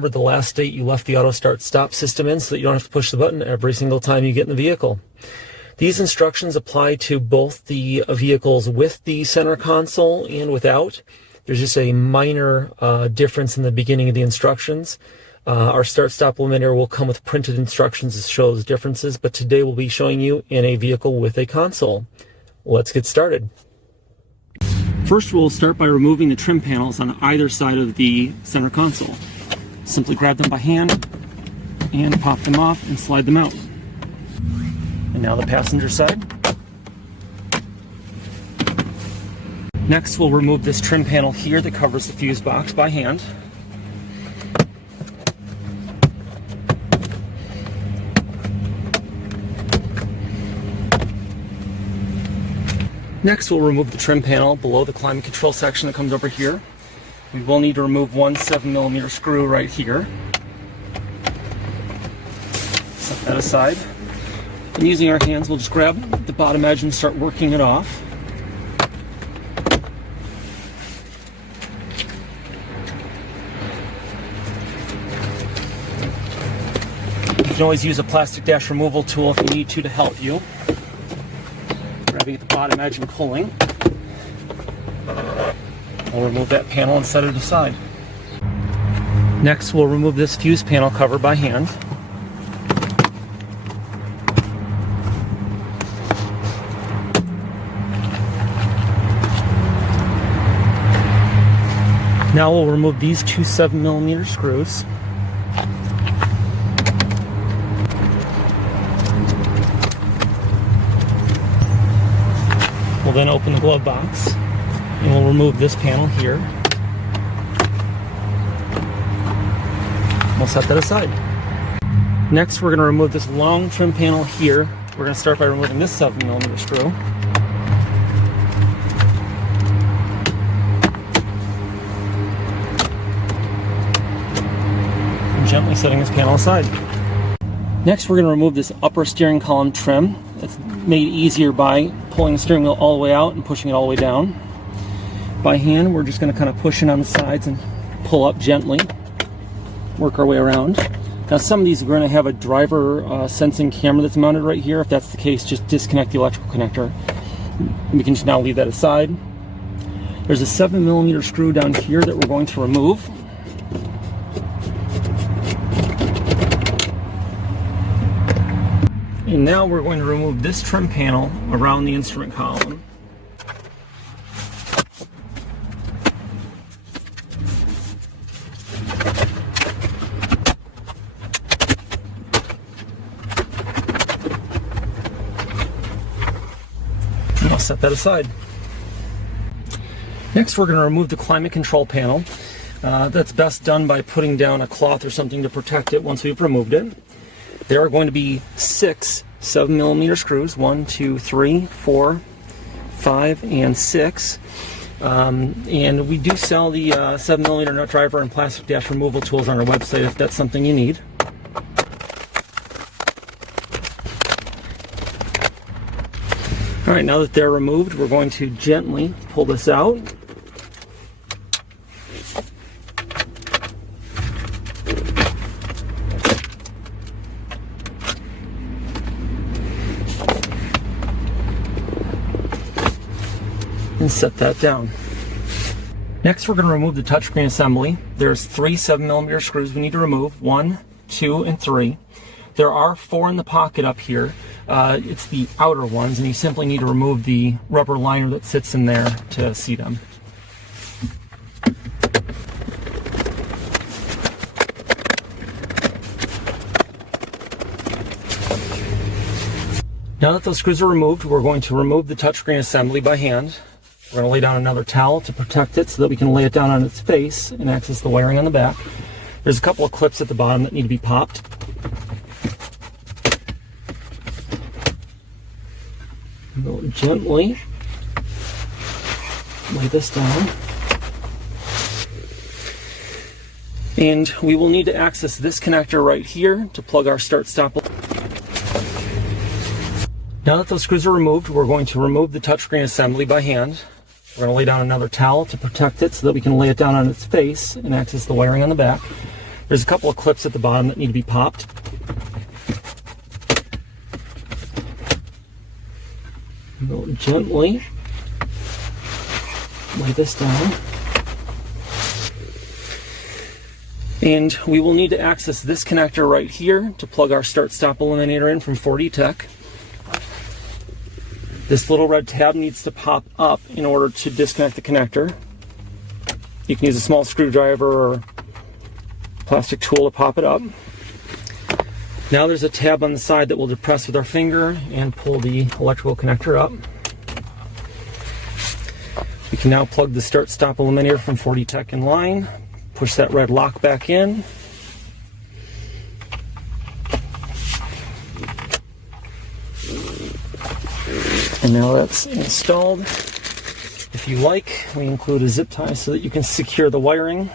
remember the last date you left the auto start stop system in so that you don't have to push the button every single time you get in the vehicle. These instructions apply to both the vehicles with the center console and without. There's just a minor difference in the beginning of the instructions. Our start-stop limiter will come with printed instructions to show those differences, but today we'll be showing you in a vehicle with a console. Let's get started. First, we'll start by removing the trim panels on either side of the center console. Simply grab them by hand and pop them off and slide them out. And now the passenger side. Next, we'll remove this trim panel here that covers the fuse box by hand. Next, we'll remove the trim panel below the climate control section that comes over here. We will need to remove one 7mm screw right here. Set that aside. And using our hands, we'll just grab the bottom edge and start working it off. You can always use a plastic dash removal tool if you need to help you. Grabbing at the bottom edge and pulling. We'll remove that panel and set it aside. Next, we'll remove this fuse panel cover by hand. Now we'll remove these two 7mm screws. We'll then open the glove box and we'll remove this panel here. We'll set that aside. Next, we're going to remove this long trim panel here. We're going to start by removing this 7mm screw. And gently setting this panel aside. Next, we're going to remove this upper steering column trim. It's made easier by pulling the steering wheel all the way out and pushing it all the way down. By hand, we're just going to kind of push in on the sides and pull up gently. Work our way around. Now, some of these are going to have a driver sensing camera that's mounted right here. If that's the case, just disconnect the electrical connector. We can just now leave that aside. There's a 7mm screw down here that we're going to remove. And now we're going to remove this trim panel around the instrument column. And I'll set that aside. Next, we're going to remove the climate control panel. That's best done by putting down a cloth or something to protect it once we've removed it. There are going to be 6 7mm screws, 1, 2, 3, 4, 5, and 6. And we do sell the 7mm nut driver and plastic dash removal tools on our website if that's something you need. Alright, now that they're removed, we're going to gently pull this out. And set that down. Next, we're going to remove the touchscreen assembly. There's 3 7mm screws we need to remove, 1, 2, and 3. There are 4 in the pocket up here. It's the outer ones, and you simply need to remove the rubber liner that sits in there to see them. Now that those screws are removed, we're going to remove the touchscreen assembly by hand. We're going to lay down another towel to protect it so that we can lay it down on its face and access the wiring on the back. There's a couple of clips at the bottom that need to be popped. We'll gently lay this down. And we will need to access this connector right here to plug our start-stop. Now that those screws are removed, we're going to remove the touchscreen assembly by hand. We're going to lay down another towel to protect it so that we can lay it down on its face and access the wiring on the back. There's a couple of clips at the bottom that need to be popped. We'll gently lay this down. And we will need to access this connector right here to plug our start-stop eliminator in from 4D Tech. This little red tab needs to pop up in order to disconnect the connector. You can use a small screwdriver or plastic tool to pop it up. Now there's a tab on the side that we'll depress with our finger and pull the electrical connector up. We can now plug the start-stop eliminator from 4D Tech in line, push that red lock back in. And now that's installed. If you like, we include a zip tie so that you can secure the wiring.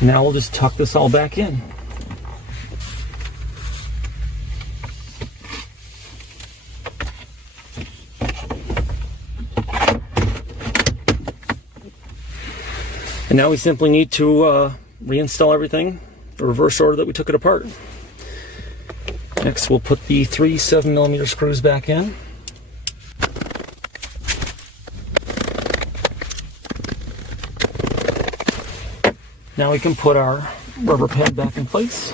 Now we'll just tuck this all back in. And now we simply need to reinstall everything, the reverse order that we took it apart. Next, we'll put the 3 7mm screws back in. Now we can put our rubber pad back in place.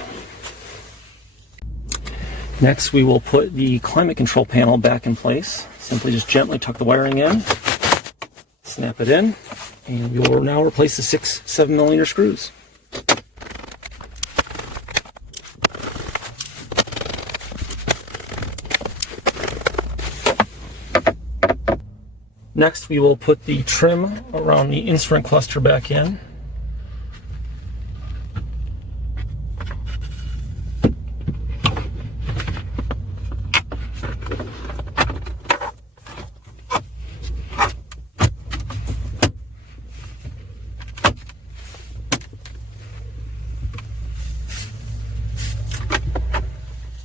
Next, we will put the climate control panel back in place. Simply just gently tuck the wiring in, snap it in, and we will now replace the 6 7mm screws. Next, we will put the trim around the instrument cluster back in.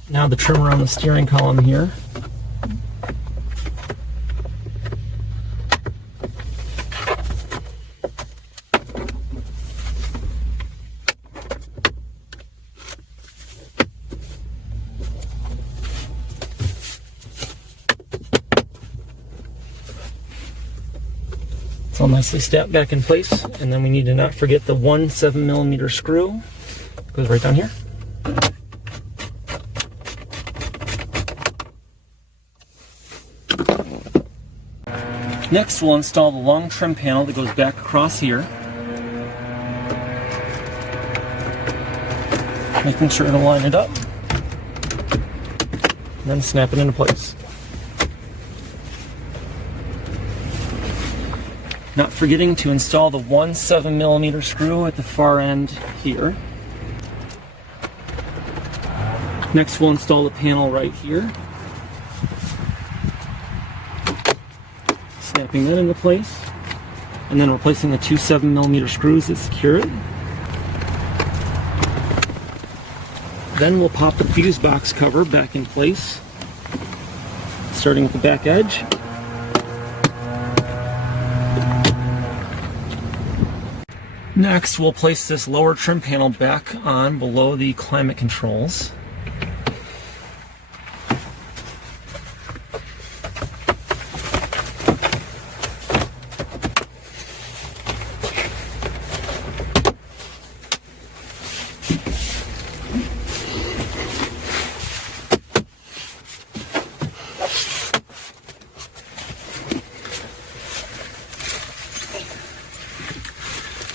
Now the trim around the steering column here. It's all nicely snapped back in place, and then we need to not forget the 1 7mm screw. Goes right down here. Next, we'll install the long trim panel that goes back across here, making sure to line it up, and then snap it into place. Not forgetting to install the 1 7mm screw at the far end here. Next, we'll install the panel right here, snapping that into place, and then replacing the 2 7mm screws that secure it. Then we'll pop the fuse box cover back in place, starting with the back edge. Next, we'll place this lower trim panel back on below the climate controls.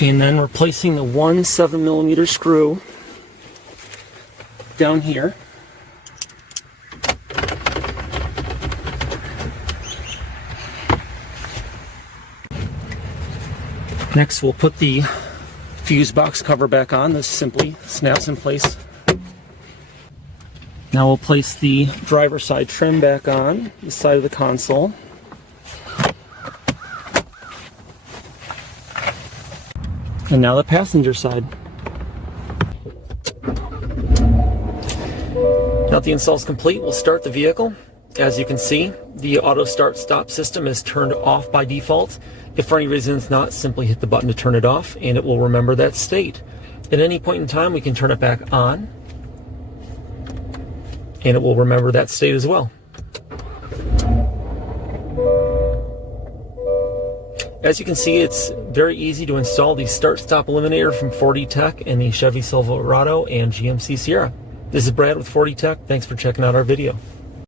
And then replacing the 1 7mm screw down here. Next, we'll put the fuse box cover back on. This simply snaps in place. Now we'll place the driver's side trim back on the side of the console. And now the passenger side. Now that the install is complete, we'll start the vehicle. As you can see, the auto start stop system is turned off by default. If for any reason it's not, simply hit the button to turn it off and it will remember that state. At any point in time, we can turn it back on and it will remember that state as well. As you can see, it's very easy to install the start-stop eliminator from 4D Tech in the Chevy Silverado and GMC Sierra. This is Brad with 4D Tech. Thanks for checking out our video.